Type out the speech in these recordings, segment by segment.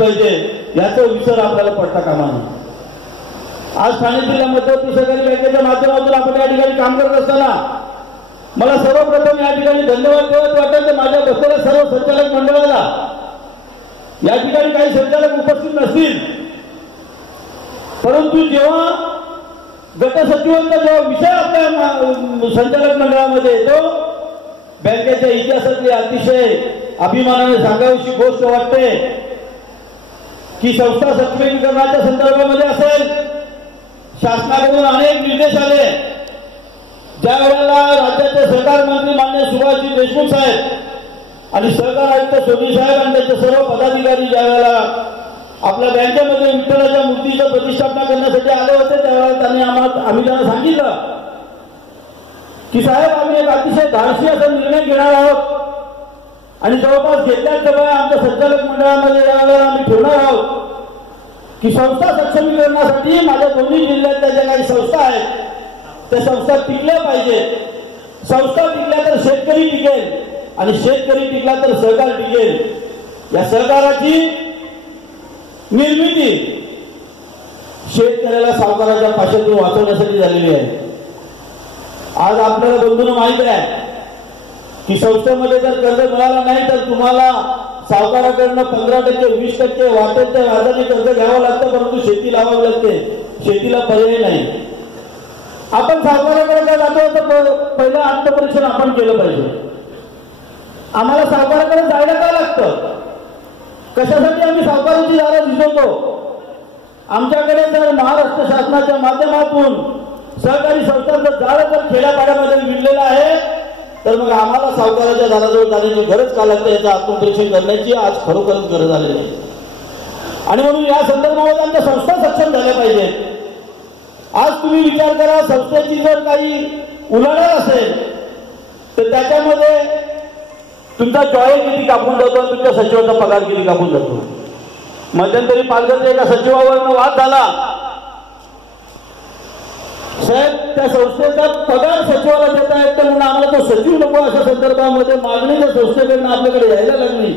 पाहिजे याचा विसर आपल्याला पडता कामा नये। आज ठाणे जिल्हा मध्यवर्ती सहकारी बँकेच्या माध्यमातून आपण या ठिकाणी काम करत असताना मला सर्वप्रथम या ठिकाणी धन्यवाद देत वाटत की माझ्या बसलेल्या सर्व संचालक मंडळाला, या ठिकाणी काही संचालक उपस्थित नसतील परंतु जेव्हा गटसचिवांचा जेव्हा विषय आपल्या संचालक मंडळामध्ये येतो, बँकेच्या इतिहासातली अतिशय अभिमानाने सांगावीशी गोष्ट वाटते की संस्था सक्षमीकरणाच्या संदर्भामध्ये असेल, शासनाकडून अनेक निर्देश आले। ज्या वेळेला राज्याचे सहकार मंत्री माननीय सुभाषजी देशमुख साहेब आणि सहकार आयुक्त सोनी साहेब आणि त्यांचे सर्व पदाधिकारी ज्या वेळेला आपल्या बँकेमध्ये विठ्ठलाच्या मूर्तीची प्रतिष्ठापना करण्यासाठी आले होते, त्यावेळेला आम्ही त्यांना सांगितलं की साहेब आम्ही एक अतिशय धाडसी असा निर्णय घेणार आहोत आणि जवळपास घेतल्याच जवळ आमच्या संचालक मंडळामध्ये यावेळेला आम्ही ठेवणार आहोत की संस्था सक्षमीकरणासाठी माझ्या दोन्ही जिल्ह्यातल्या ज्या काही संस्था आहेत त्या संस्था टिकल्या पाहिजेत। संस्था टिकल्या तर शेतकरी टिकेल आणि शेतकरी टिकला तर सहकार टिकेल। या सहकाराची निर्मिती शेतकऱ्याला सावकाराच्या पाशातून वाचवण्यासाठी झालेली आहे। आज आपल्याला बंधूंना माहित आहे की संस्थेमध्ये जर कर्ज मिळालं नाही तर तुम्हाला सावकाराकडनं 15%, 20% वाटेल त्या व्याजाने कर्ज घ्यावं लागतं, परंतु शेती लावावी लागते, शेतीला पर्याय नाही। आपण सावकाराकडे जर जातो तर पहिलं आत्मपरीक्षण आपण केलं पाहिजे। आम्हाला सावकाराकडे जायला का लागतं? कशासाठी आम्ही सावकाराची दारं भिजवतो? आमच्याकडे जर महाराष्ट्र शासनाच्या माध्यमातून सहकारी संस्थांचं जाळं जर खेड्यापाड्यामध्ये विणलेलं आहे तर मग आम्हाला सावकाराच्या दाराजवळ जाण्याची गरज का लागते याचं आत्मपरीक्षण करण्याची आज खरोखरच गरज आलेली आहे। आणि म्हणून या संदर्भामध्ये आमच्या संस्था सक्षम झाल्या पाहिजेत। आज तुम्ही विचार करा, संस्थेची जर काही उलाढाल असेल तर त्याच्यामध्ये तुमचा जॉय किती कापून जातो, तुमच्या सचिवाचा पगार किती कापून जातो। मध्यंतरी पालघरच्या एका सचिवावरनं वाद झाला, साहेब त्या संस्थेचा पगार सचिवाला देता येत तर म्हणून आम्हाला तो सचिव नको अशा संदर्भामध्ये मागणी त्या संस्थेकडनं आपल्याकडे यायला लागली।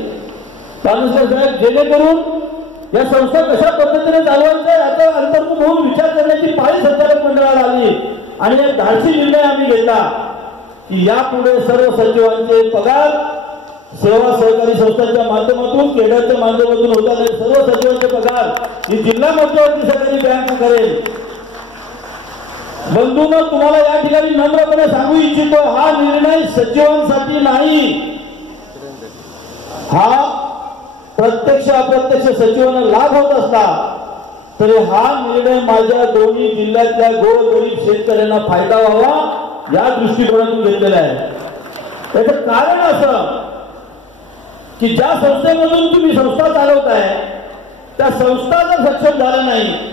पालघर साहेब जेणेकरून या संस्था कशा पद्धतीने चालवायच्या याचा अंतर्मुख होऊन विचार करण्याची पाळी संचालक मंडळाला आली आणि एक धाडसी निर्णय आम्ही घेतला की यापुढे सर्व सचिवांचे पगार सेवा सहकारी संस्थांच्या माध्यमातून, केंद्राच्या माध्यमातून होतात, सर्व सचिवांचे पगार ही जिल्हा मध्यवर्ती सहकारी बँक करेल। बंधूंनो, तुम्हाला या ठिकाणी नम्रपणे सांगू इच्छितो, हा निर्णय सचिवांसाठी नाही, हा प्रत्यक्ष अप्रत्यक्ष सचिवांना लाभ होत असला तरी हा निर्णय माझ्या दोन्ही जिल्ह्यातल्या गोरगरीब शेतकऱ्यांना फायदा व्हावा या दृष्टिकोनातून घेतलेला आहे। याचं कारण असं की ज्या संस्थेमधून तुम्ही संस्था चालवताय त्या संस्था जर सक्षम झाल्या नाही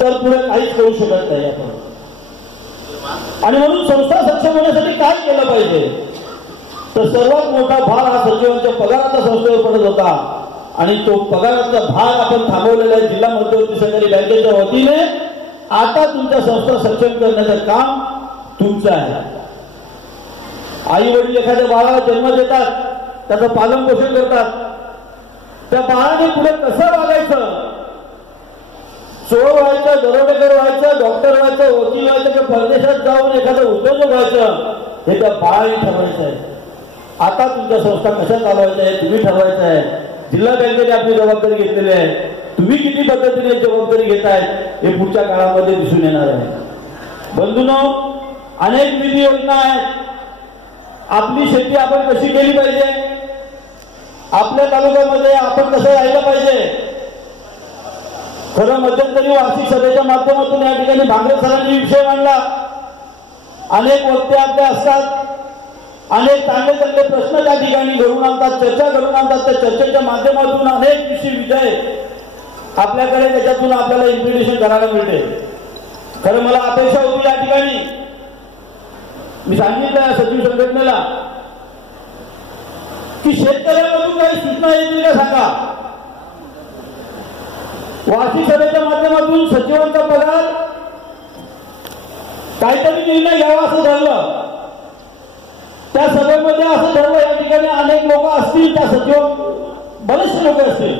तर पुढे काहीच करू शकत नाही आपण। आणि म्हणून संस्था सक्षम होण्यासाठी काय केलं पाहिजे तर सर्वात मोठा भार हा सचिवांच्या पगाराचा संस्थेवर पडत होता आणि तो पगाराचा भार आपण थांबवलेला आहे जिल्हा मध्यवर्ती सहकारी बँकेच्या वतीने। आता तुमच्या संस्था सक्षम करण्याचं काम तुमचं आहे। आई वडील एखाद्या बाळाला जन्म देतात, त्याचं पालन पोषण करतात, त्या बाळाने पुढे कसं वागायचं, चोर व्हायचं, दरोडेखोर व्हायचं, डॉक्टर व्हायचं, वकील व्हायचं की परदेशात जाऊन एखादं उद्योजक व्हायचं हे त्या बाळाने ठरवायचं आहे। आता तुमच्या संस्था कशा चालवायच्या आहे तुम्ही ठरवायचं आहे। जिल्हा बँकेने आपली जबाबदारी घेतलेली आहे, तुम्ही किती पद्धतीने जबाबदारी घेताय हे पुढच्या काळामध्ये दिसून येणार आहे। बंधूंनो, अनेक विधी योजना आहेत। आपली शेती आपण कशी केली पाहिजे, आपल्या तालुक्यामध्ये आपण कसं राहिलं पाहिजे। खरं मध्यंतरी वार्षिक सभेच्या माध्यमातून या ठिकाणी भांगरे सरांनी विषय मांडला। अनेक वक्ते आपले असतात, अनेक चांगले चांगले प्रश्न त्या ठिकाणी घडून आणतात, चर्चा घडून आणतात। त्या चर्चेच्या माध्यमातून अनेक विषय आपल्याकडे त्याच्यातून आपल्याला इन्व्हिटेशन करायला मिळते। खरं मला अपेक्षा होती या ठिकाणी, मी सांगितलं सचिव संघटनेला की शेतकऱ्यांमधून काही सूचना येतील का सांगा। वार्षिक सभेच्या माध्यमातून सचिवांचा पगार काहीतरी निर्णय घ्यावा असं ठरलं। त्या सभेमध्ये असं ठरलं, या ठिकाणी अनेक लोक असतील त्या सचिव बरेचसे लोक असतील,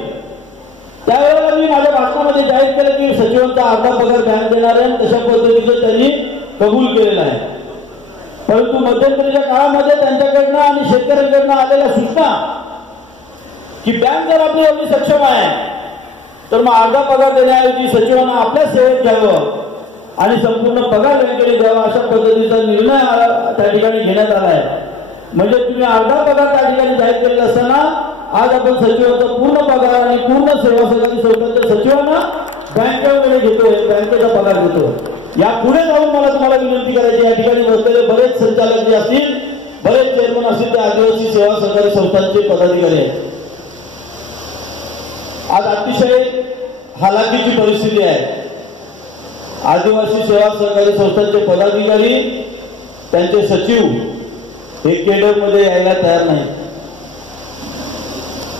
त्यावेळेला मी माझ्या भाषणामध्ये जाहीर केलं की सचिवांचा अर्धा पगार बँक देणार आहे, तशा पद्धतीचं त्यांनी कबूल केलेलं आहे. परंतु मध्यंतरीच्या काळामध्ये त्यांच्याकडनं आणि शेतकऱ्यांकडनं आलेल्या सूचना की बँक जर आपली एवढी सक्षम आहे तर मग अर्धा पगार देण्याऐवजी सचिवांना आपल्या सेवेत घ्यावं आणि संपूर्ण पगार बँकेने द्यावा, अशा पद्धतीचा निर्णय त्या ठिकाणी घेण्यात आला आहे. म्हणजे तुम्ही अर्धा पगार त्या ठिकाणी जाहीर केलेला असताना आज आपण सचिवांचा पूर्ण पगार आणि पूर्ण सेवा सहकारी संस्थांच्या सचिवांना बँकेकडे घेतोय, बँकेचा पगार घेतो. या पुढे जाऊन मला तुम्हाला विनंती करायची, या ठिकाणी बसलेले बरेच संचालक जे असतील, बरेच चेअरमन असतील, ते आदिवासी सेवा सहकारी संस्थांचे पदाधिकारी आहेत. आज अतिशय हालाकीची परिस्थिती आहे. आदिवासी सेवा सहकारी संस्थांचे पदाधिकारी, त्यांचे सचिव हे केडरमध्ये यायला तयार नाही.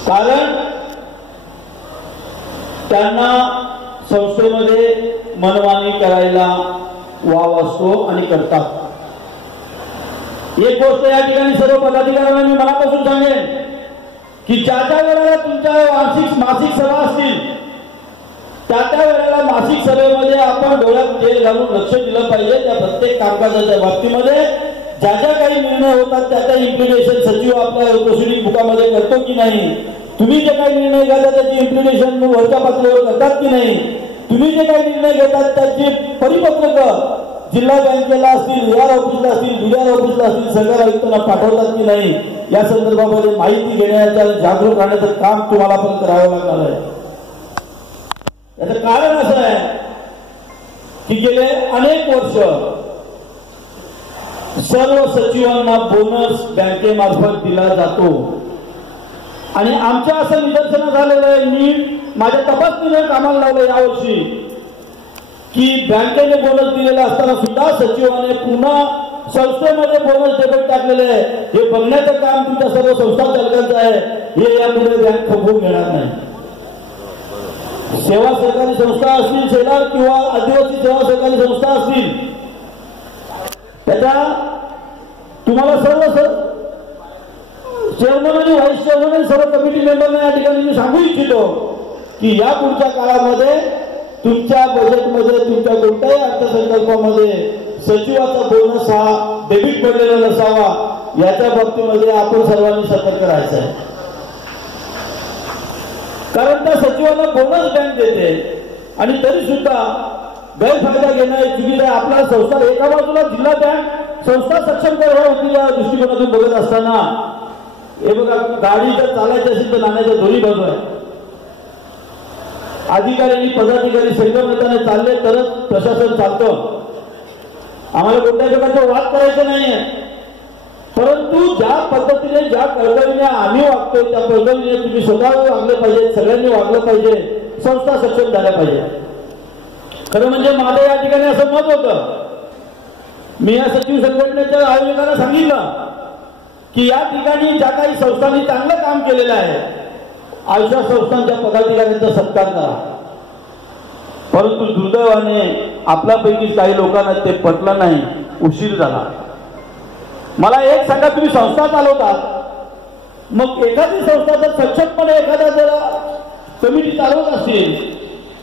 कारण त्यांना संस्थेमध्ये मनमानी करायला वाव असतो आणि करतात. एक गोष्ट या ठिकाणी सर्व पदाधिकाऱ्यांना मी मनापासून सांगेन की ज्या वेळेला तुमच्या मासिक सभा असतील त्या वेळेला मासिक सभेमध्ये आपण डोळ्यात तेल घालून लक्ष दिलं पाहिजे. त्या प्रत्येक कामकाजाच्या बाबतीमध्ये ज्या काही निर्णय होतात त्याचा इम्प्लिमेंटेशन सचिव आपल्या प्रोसिडिंग बुकामध्ये करतो की नाही, तुम्ही जे काही निर्णय घेता त्याची इम्प्लिमेंटेशन वरच्या पातळीवर करतात की नाही, तुम्ही जे काही निर्णय घेतात त्याची परिपत्रक जिल्हा बँकेला असतील, AR ऑफिसला असतील, BDR ऑफिसला असतील, सरकार आयुक्तांना पाठवतात की नाही, या संदर्भामध्ये माहिती घेण्याचं जागरूक राहण्याचं काम तुम्हाला पण करावं लागणार आहे. याचं कारण असं आहे की गेले अनेक वर्ष सर्व सचिवांना बोनस बँकेमार्फत दिला जातो आणि आमच्या असं निदर्शनास आलेलं आहे, मी माझ्या तपासणीने कामाला लावलं यावर्षी की बँकेने बोनस दिलेला असताना सुद्धा सचिवाने पुन्हा संस्थेमध्ये बोनस डेबिट टाकलेले आहे. हे बघण्याचं काम तुमच्या सर्व संस्था चालकांचं आहे. हे यापुढे बँक खपवून घेणार नाही. सेवा सहकारी संस्था असतील, सेलार किंवा आदिवासी सेवा सहकारी संस्था असतील, त्याच्या तुम्हाला सर्व चेअरमन आणि व्हाईस चेअरमन आणि सर्व कमिटी मेंबरना या ठिकाणी मी सांगू इच्छितो की या पुढच्या काळामध्ये तुमच्या बजेटमध्ये, तुमच्या कोणत्याही अर्थसंकल्पामध्ये सचिवाचा बोनस हा डेबिट पडलेला नसावा, याच्या बाबतीमध्ये आपण सर्वांनी सतर्क राहायचं आहे. कारण त्या सचिवाला बोनस बँक देते आणि तरी सुद्धा गैरफायदा घेणं हे चुकीचं आहे. आपला संस्था एका बाजूला जिल्हा बँक संस्था सक्षम करण्या होती या दृष्टिकोनातून बघत असताना हे बघा, गाडी जर चालायची असेल तर नाण्याच्या दोन्ही बाजू आहे. अधिकारी आणि पदाधिकारी संगमताने चालले तरच प्रशासन चालतं. आम्हाला कोणत्याही प्रकारचा वाद करायचा नाहीये, परंतु ज्या पद्धतीने ज्या कळकळीने आम्ही वागतोय त्या पद्धतीने तुम्ही स्वतः वागले पाहिजे, सगळ्यांनी वागलं पाहिजे, संस्था सक्षम झाल्या पाहिजे. खरं म्हणजे माझं या ठिकाणी असं मत होतं, मी या सचिव संघटनेच्या आयोजकांना सांगितलं की या ठिकाणी ज्या काही संस्थांनी चांगलं काम केलेलं आहे अशा संस्थांच्या पदाधिकाऱ्यांचा सत्कार करा. परंतु दुर्दैवाने आपल्यापैकी काही लोकांना ते पटलं नाही, उशीर झाला. मला एक सांगा, तुम्ही संस्था चालवतात, मग एखादी संस्था जर सक्षमपणे एखादा जर कमिटी चालवत असतील,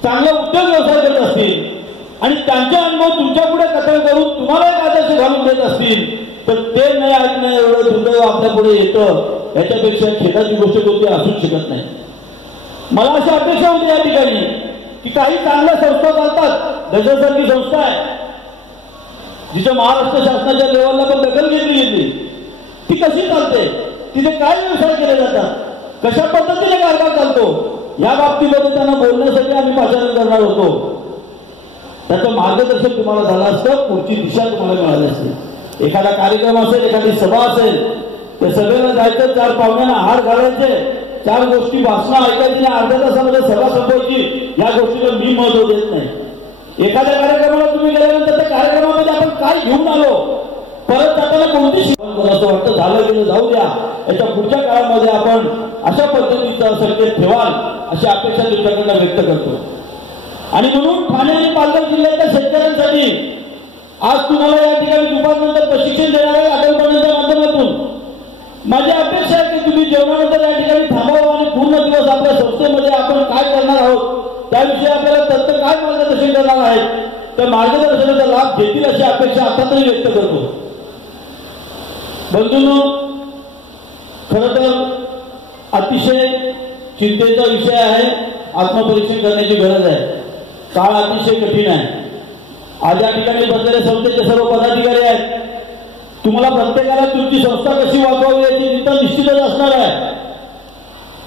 चांगला उद्योग व्यवसाय करत असतील आणि त्यांचे अनुभव तुमच्या पुढे कथन करून तुम्हाला एक आदर्श घालून देत असतील तर ते नाही ऐकणं एवढं दुर्दैव आपल्या पुढे येतं. याच्यापेक्षा खेदाची गोष्ट कोणती असूच शकत नाही. मला अशी अपेक्षा होती या ठिकाणी की काही चांगल्या संस्था चालतात, दर्शनसारखी संस्था आहे जिच्या महाराष्ट्र शासनाच्या लेवलला पण दखल घेतली, ती कशी चालते, तिथे काय व्यवसाय केले जातात, कशा पद्धतीने कारभार चालतो, या बाबतीमध्ये त्यांना बोलण्यासाठी आम्ही पाचारण करणार होतो. त्याचं मार्गदर्शन तुम्हाला झालं असतं, पुढची दिशा तुम्हाला मिळाली असते. एखादा कार्यक्रम असेल, एखादी सभा असेल, त्या सभेला जायचं, 4 पाहुण्यांना हार घालायचे, 4 गोष्टी भाषणं ऐकायची, अर्ध्या तासामध्ये सभा संपवायची, या गोष्टीला मी महत्व देत नाही. एखाद्या कार्यक्रमाला तुम्ही गेल्यानंतर त्या कार्यक्रमामध्ये आपण काय घेऊन आलो, परत जाताना कोणती शिकवण असं वाटतं, झालं गेलं जाऊ द्या, याच्या पुढच्या काळामध्ये आपण अशा पद्धतीचा संकेत ठेवाल अशी अपेक्षा तुमच्याकडनं व्यक्त करतो. आणि म्हणून ठाणे आणि पालघर जिल्ह्याच्या शेतकऱ्यांसाठी आज तुम्हाला या ठिकाणी दुपारनंतर प्रशिक्षण देणार आहे अटलपणाच्या माध्यमातून. माझी अपेक्षा आहे की तुम्ही जेवणानंतर या ठिकाणी थांबावं आणि पूर्ण दिवस काय करणार आहोत, त्याविषयी आपल्याला तत्त्व काय मार्गदर्शन करणार आहेत, त्या मार्गदर्शनाचा लाभ घेतील अशी अपेक्षा आता तरी व्यक्त करतो. बंधूंनो, खरं तर अतिशय चिंतेचा विषय आहे. आत्मपरीक्षण करण्याची गरज आहे. काळ अतिशय कठीण आहे. आज या ठिकाणी बसलेले संस्थेचे सर्व पदाधिकारी आहेत. तुम्हाला प्रत्येकाला तुमची संस्था कशी वाचवावी याची चिंता निश्चितच असणार आहे.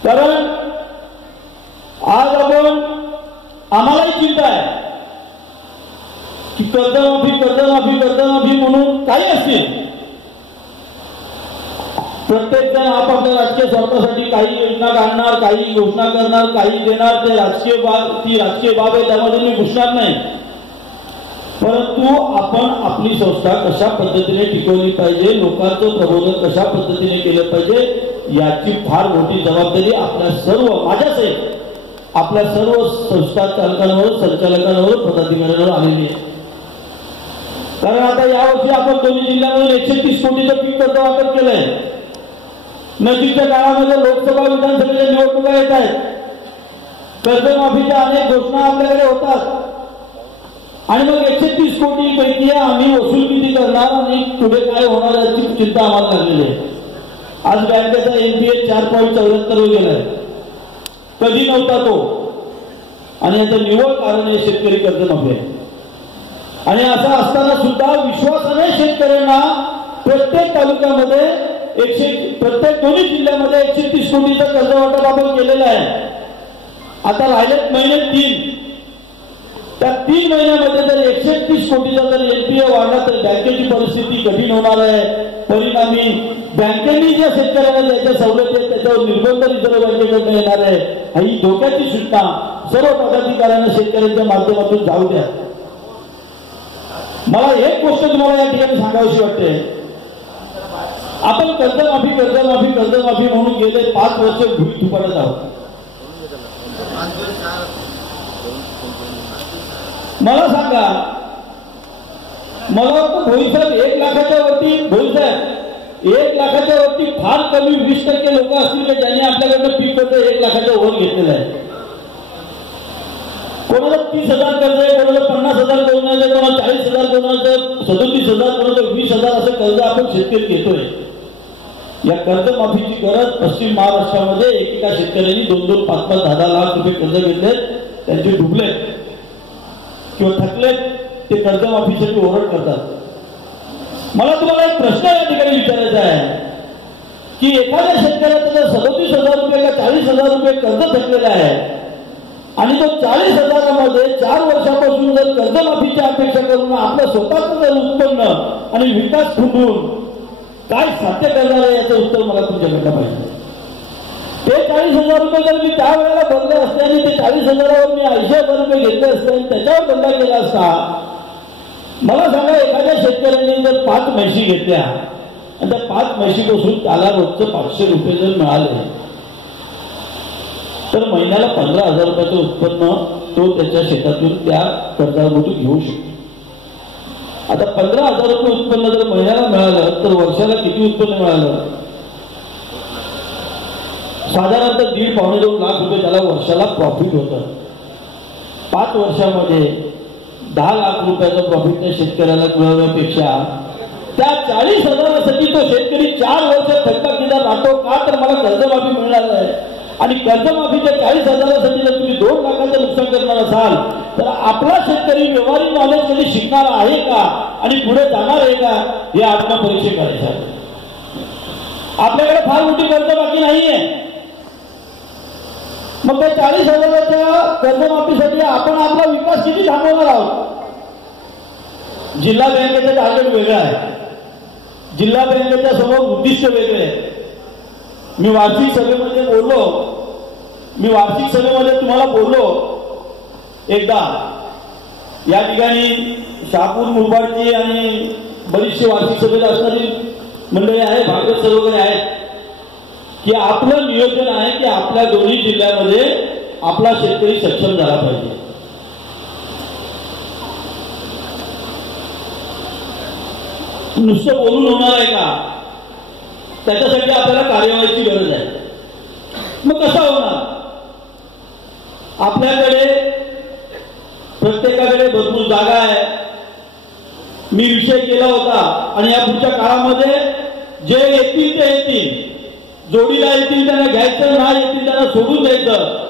कारण आज आम्हालाही चिंता आहे की कर्जमाफी म्हणून काही असतील. प्रत्येक जण आपापल्या राजकीय स्वार्थासाठी काही योजना काढणार, काही घोषणा करणार, काही देणार. ती राजकीय बाब आहे, त्यामध्ये मी घुसणार नाही. परंतु आपण आपली संस्था कशा पद्धतीने टिकवली पाहिजे, लोकांचं प्रबोधन कशा पद्धतीने केलं पाहिजे याची फार मोठी जबाबदारी आपल्या सर्व संस्था चालकांवर, संचालकांवर, पदाधिकाऱ्यांवर आलेली आहे. कारण आता यावर्षी आपण दोन्ही जिल्ह्यांमध्ये 130 कोटीचं पीक कर्ज वाटप केलंय. नजीकच्या काळामध्ये लोकसभा विधानसभेच्या निवडणुका येत आहेत. कर्जमाफीच्या अनेक घोषणा आपल्याकडे होतात आणि मग 130 कोटी पैकी आम्ही वसूल किती करणार आणि पुढे काय होणार याची चिंता आम्हाला लागलेली आहे. आज बँकेचा एनपीए 4.74 वर गेलाय. कधी नव्हता तो. आणि याचं निव्वळ कारण हे शेतकरी कर्जमाफी आहे. आणि असं असताना सुद्धा विश्वासाने शेतकऱ्यांना प्रत्येक तालुक्यामध्ये प्रत्येक दोन्ही जिल्ह्यामध्ये 130 कोटीचं कर्ज वाटप आपण केलेलं आहे. आता राहिलेत महिने 3. त्या 3 महिन्यामध्ये जर 130 कोटीचा जर एनपीए वाढला तर बँकेची परिस्थिती कठीण होणार आहे. परिणामी बँकेनी ज्या शेतकऱ्यांना ज्याच्या सवलती आहेत त्याच्यावर निर्बंध रिझर्व्ह बँकेकडून येणार आहे. ही धोक्याची सूचना सर्व पदाधिकाऱ्यांना शेतकऱ्यांच्या माध्यमातून जाऊ द्या. मला एक गोष्ट तुम्हाला या ठिकाणी सांगावीशी वाटते. आपण कर्जमाफी म्हणून गेले 5 वर्ष भुई थुपारत आहोत. मला सांगा, मला वाटतं भोईसाहेब 1 लाखाच्या वरती फार कमी 20% लोक असतील की ज्यांनी आपल्याकडनं पीक कर्ज 1 लाखाच्या वर घेतलेलं आहे. कोणाला 30,000 कर्ज आहे, कोणाला 50,000 कर्ज आहे, कोणाला 40,000, कोणाला 37,000, कोणाला 20,000 असं कर्ज आपण शेतकरी घेतोय. या कर्जमाफीची गरज पश्चिम महाराष्ट्रामध्ये एकेका शेतकऱ्यांनी 2-2, 5-5, 10-10 लाख रुपये कर्ज घेतले. त्यांचे डुबले किंवा थकले. ते कर्जमाफीसाठी ओरड करतात. मला तुम्हाला एक प्रश्न या ठिकाणी विचारायचा आहे की एखाद्या शेतकऱ्याचं जर 37,000 रुपये का 40,000 रुपये कर्ज थकलेलं आहे आणि तो 40,000मध्ये 4 वर्षापासून जर कर्जमाफीची अपेक्षा करून आपलं स्वतःचं जर उत्पन्न आणि विकास खुंटून काय साध्य करणार आहे याचं उत्तर मला तुमच्याकडनं पाहिजे. ते 40,000 रुपये जर मी त्यावेळेला भरले असते आणि ते 40,000वर मी 80,000 रुपये घेतले असते आणि त्याच्यावर धंदा केला असता. मला सांगा, एखाद्या शेतकऱ्यांनी जर 5 म्हशी घेतल्या आणि त्या 5 म्हशीपासून त्याला रोजचं 500 रुपये जर मिळाले तर महिन्याला 15,000 रुपयाचं उत्पन्न तो त्याच्या शेतातून त्या कर्जामधून घेऊ शकतो. आता 15,000 रुपये उत्पन्न जर महिन्याला मिळालं तर वर्षाला किती उत्पन्न मिळालं? साधारणतः 1.5-2 लाख रुपये त्याला वर्षाला प्रॉफिट होतं. 5 वर्षामध्ये 10 लाख रुपयाचं प्रॉफिट त्या शेतकऱ्याला मिळवण्यापेक्षा त्या 40,000साठी तो शेतकरी 4 वर्ष थकबाकीदार राहतो. का तर मला कर्जमाफी मिळणार आहे. आणि कर्जमाफीच्या 40,000साठी जर तुम्ही 2 लाखाचं नुकसान करणार असाल तर आपला शेतकरी व्यवहारिक नॉलेज कधी शिकणार आहे का आणि पुढे जाणार आहे का हे आत्मपरीक्षण करायचं आहे. आपल्याकडे फार मोठी कर्जमाफी नाहीये. मग त्या 40,000च्या कर्जमाफीसाठी आपण आपला विकास किती थांबवणार आहोत? जिल्हा बँकेचं टार्गेट वेगळं आहे. जिल्हा बँकेच्या समोर उद्दिष्ट वेगळे आहे. मी वार्षिक सभेमध्ये तुम्हाला बोललो एकदा. या ठिकाणी शहापूर, मुरबाडची आणि बरीचशी वार्षिक सभेला असणारी मंडळी आहे, भागवत सर वगैरे आहेत की आपलं नियोजन आहे की आपल्या दोन्ही जिल्ह्यामध्ये आपला शेतकरी सक्षम झाला पाहिजे. नुसतं बोलून होणार आहे का? त्याच्यासाठी आपल्याला कार्यवाहीची गरज आहे. मग कसा होणार? आपल्याकडे प्रत्येकाकडे भरपूर जागा आहे. मी विषय केला होता आणि या पुढच्या काळामध्ये जे येतील ते येतील, जोडीला येतील त्यांना घ्यायचं, नाही येतील त्यांना सोडून द्यायचं.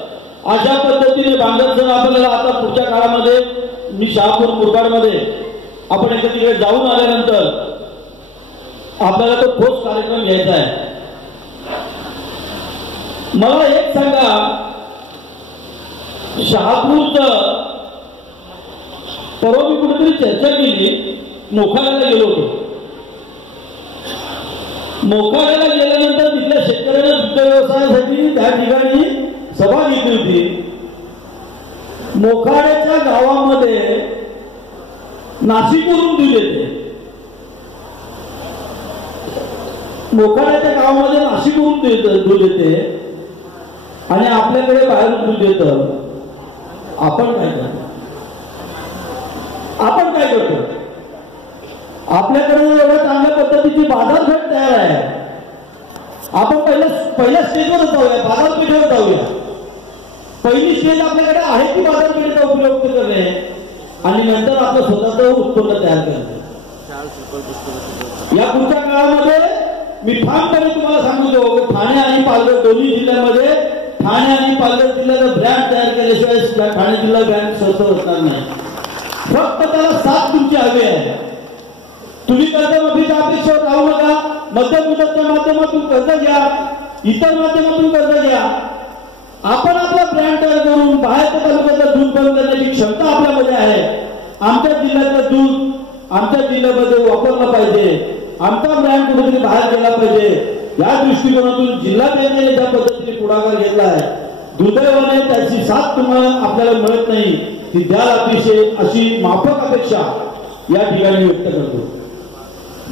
अशा पद्धतीने बांधकाम आपल्याला आता पुढच्या काळामध्ये मी शहापूर मुरबाडमध्ये आपण एका तिकडे जाऊन आल्यानंतर आपल्याला तो ठोस कार्यक्रम घ्यायचा आहे. मला एक सांगा, शहापूरचं परवा मी कुठेतरी चर्चा केली, मोखाड्याला गेलो होतो. मोखाड्याला गेल्यानंतर तिथल्या शेतकऱ्यांना दुग्ध व्यवसायासाठी त्या ठिकाणी सभा घेतली होती. मोखाड्याच्या गावामध्ये नाशिकवरून दूध येते. मोखाड्याच्या गावामध्ये नाशिकवरून दूध येते आणि आपल्याकडे बाहेरून दूध येतं. आपण काय करतो? आपल्याकडे एवढ्या चांगल्या पद्धतीची बाजारपेठ तयार आहे. आपण पहिल्या स्टेजवर जाऊया, बाजारपेठेवर जाऊया. पहिली स्टेज आपल्याकडे आहे की बाजारपेठेचा उपयोग करणे आणि नंतर आपलं स्वतःचं उत्पन्न तयार करणे. या पुढच्या काळामध्ये मी ठामपणे तुम्हाला सांगतो की ठाणे आणि पालघर दोन्ही जिल्ह्यामध्ये, ठाणे आणि पालघर जिल्ह्याचा ब्रँड तयार केल्याशिवाय ठाणे जिल्हा ब्रँड सरसर असणार नाही. फक्त त्याला साथ तुमची हवी आहे. तुम्ही कर्जमाफीच्या अपेक्षेवर राहू नका. मध्यम मुदतच्या माध्यमातून कर्ज घ्या, इतर माध्यमातून कर्ज घ्या. आपण आपला ब्रँड तयार करून बाहेरच्या तालुक्याचं दूध बंद करण्याची क्षमता आपल्यामध्ये आहे. आमच्या जिल्ह्यातलं दूध आमच्या जिल्ह्यामध्ये वापरलं पाहिजे. आमचा ब्रँड कुठेतरी बाहेर गेला पाहिजे. या दृष्टिकोनातून जिल्हा बँकेने ज्या पद्धतीने पुढाकार घेतला आहे, दुर्दैवाने त्याची साथ तुम्हाला आपल्याला मिळत नाही. ती द्याल अतिशय अशी माफक अपेक्षा या ठिकाणी व्यक्त करतो.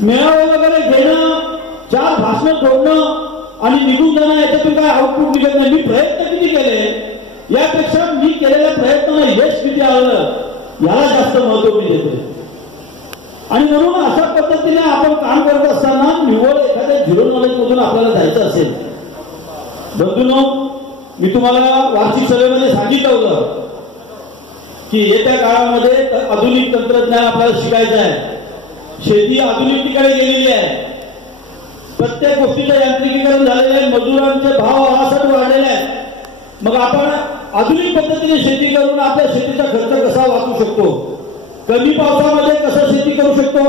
मेळावे वगैरे घेणं, 4 भाषणं सोडणं आणि निघून जाणं, याच्यातून काय आउटपुट निघत नाही. मी प्रयत्न किती केले, यापेक्षा मी केलेल्या प्रयत्नाला यश किती आलं याला जास्त महत्व मी देतो. आणि म्हणून अशा पद्धतीने आपण काम करत असताना निव्वळ एखाद्या झिरो नॉलेज मधून आपल्याला जायचं असेल, बंधूंनो, मी तुम्हाला वार्षिक सभेमध्ये सांगितलं होतं की येत्या काळामध्ये आधुनिक तंत्रज्ञान आपल्याला शिकायचं आहे. शेती आधुनिक ठिकाणी गेलेली आहे. प्रत्येक गोष्टीचं यांत्रिकीकरण झालेलं आहे. मजुरांचे भाव आरासट वाढलेले आहेत. मग आपण आधुनिक पद्धतीने शेती करून आपल्या शेतीचा खर्च कसा वाचू शकतो, कमी पावसामध्ये कसं शेती करू शकतो,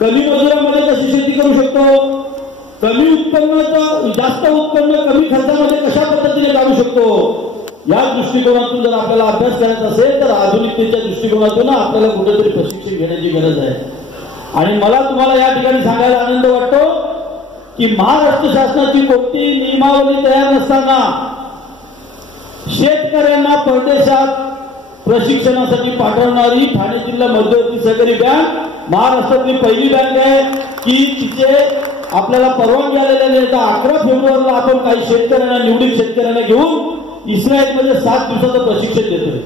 कमी मजुरामध्ये कशी शेती करू शकतो, कमी उत्पन्नाचं जास्त उत्पन्न कमी खर्चामध्ये कशा पद्धतीने काढू शकतो, या दृष्टिकोनातून जर आपल्याला अभ्यास करायचा असेल तर आधुनिकतेच्या दृष्टिकोनातून आपल्याला कुठेतरी प्रशिक्षण घेण्याची गरज आहे. आणि मला तुम्हाला या ठिकाणी सांगायला आनंद वाटतो की महाराष्ट्र शासनाची कोणती नियमावली तयार नसताना शेतकऱ्यांना परदेशात प्रशिक्षणासाठी पाठवणारी ठाणे जिल्हा मध्यवर्ती सहकारी बँक महाराष्ट्रातली पहिली बँक आहे की तिचे आपल्याला परवानगी आलेल्या नाही. 11 फेब्रुवारीला आपण काही शेतकऱ्यांना, निवडीत शेतकऱ्यांना घेऊन इस्रायलमध्ये 7 दिवसाचं प्रशिक्षण देतोय.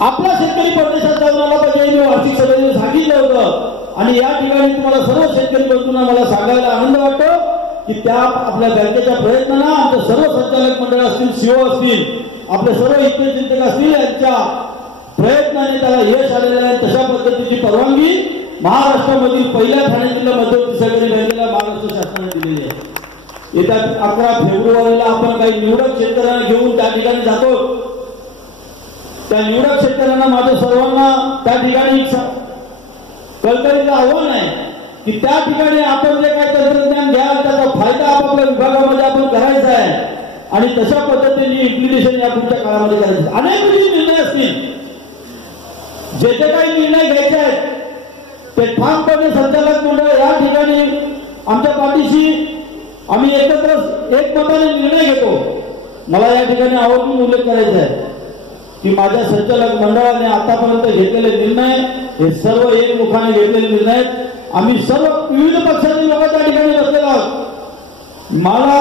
आपला शेतकरी परदेशात जाऊन आला पाहिजे, मी वार्षिक सभेने सांगितलं होतं. आणि या ठिकाणी तुम्हाला सर्व शेतकरी बंधूंना मला सांगायला आनंद वाटतो की त्या आपल्या बँकेच्या प्रयत्नांना आमचे सर्व संचालक मंडळ असतील, सीओ असतील, आपले सर्व इतर चिंतक असतील, यांच्या प्रयत्नाने त्याला यश आलेलं आहे. तशा पद्धतीची परवानगी महाराष्ट्रामधील पहिल्या ठाणे जिल्हा मध्यवर्ती सहकारी बँकेला महाराष्ट्र शासनाने दिलेली आहे. येत्या 11 फेब्रुवारीला आपण काही निवडक शेतकऱ्यांना घेऊन त्या ठिकाणी जातो. त्या निवडक शेतकऱ्यांना माझ्या सर्वांना त्या ठिकाणी कळकळीचं आव्हान आहे की त्या ठिकाणी आपण जे काही तंत्रज्ञान घ्याल त्याचा फायदा आपापल्या विभागामध्ये आपण करायचा आहे आणि तशा पद्धतीने इम्प्लिमेंटेशन या पुढच्या काळामध्ये करायचं. अनेक निर्णय असतील, जे जे काही निर्णय घ्यायचे आहेत ते ठामपणे संचालक मंडळ या ठिकाणी आमच्या पाठीशी आम्ही एकमताने निर्णय घेतो. मला या ठिकाणी आवर्जून उल्लेख करायचा आहे की माझ्या संचालक मंडळाने आतापर्यंत घेतलेले निर्णय हे सर्व एकमुखाने घेतलेले निर्णय आहेत. आम्ही सर्व विविध पक्षाचे लोक त्या ठिकाणी बसलेलो आहोत. मला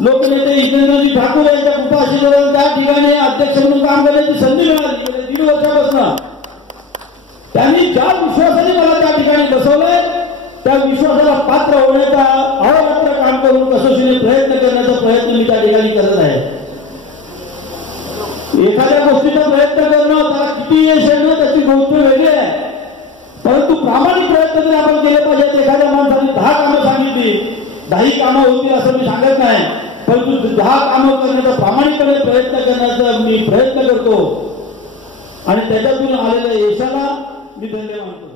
लोकनेते इंद्रजी ठाकूर यांच्या कृपाआशीर्वादाने त्या ठिकाणी अध्यक्ष म्हणून काम करण्याची संधी मिळाली. 1.5 वर्षापासून त्यांनी ज्या विश्वासाने मला त्या ठिकाणी बसवलंय त्या विश्वासाला पात्र होण्याचा अहोरात्र काम करून कसोशीने प्रयत्न करण्याचा प्रयत्न मी त्या ठिकाणी करत आहे. एखाद्या गोष्टीचा प्रयत्न करणं, त्याला किती यश येणं त्याची गोष्ट वेगळी आहे, परंतु प्रामाणिक प्रयत्न जर आपण केले पाहिजेत. एखाद्या माणसाने 10 कामं सांगितली, 10 कामं होतील असं मी सांगत नाही, परंतु 10 कामं करण्याचा प्रामाणिकपणे प्रयत्न करण्याचा मी प्रयत्न करतो आणि त्याच्यातून आलेल्या यशाला मी धन्यवाद मानतो.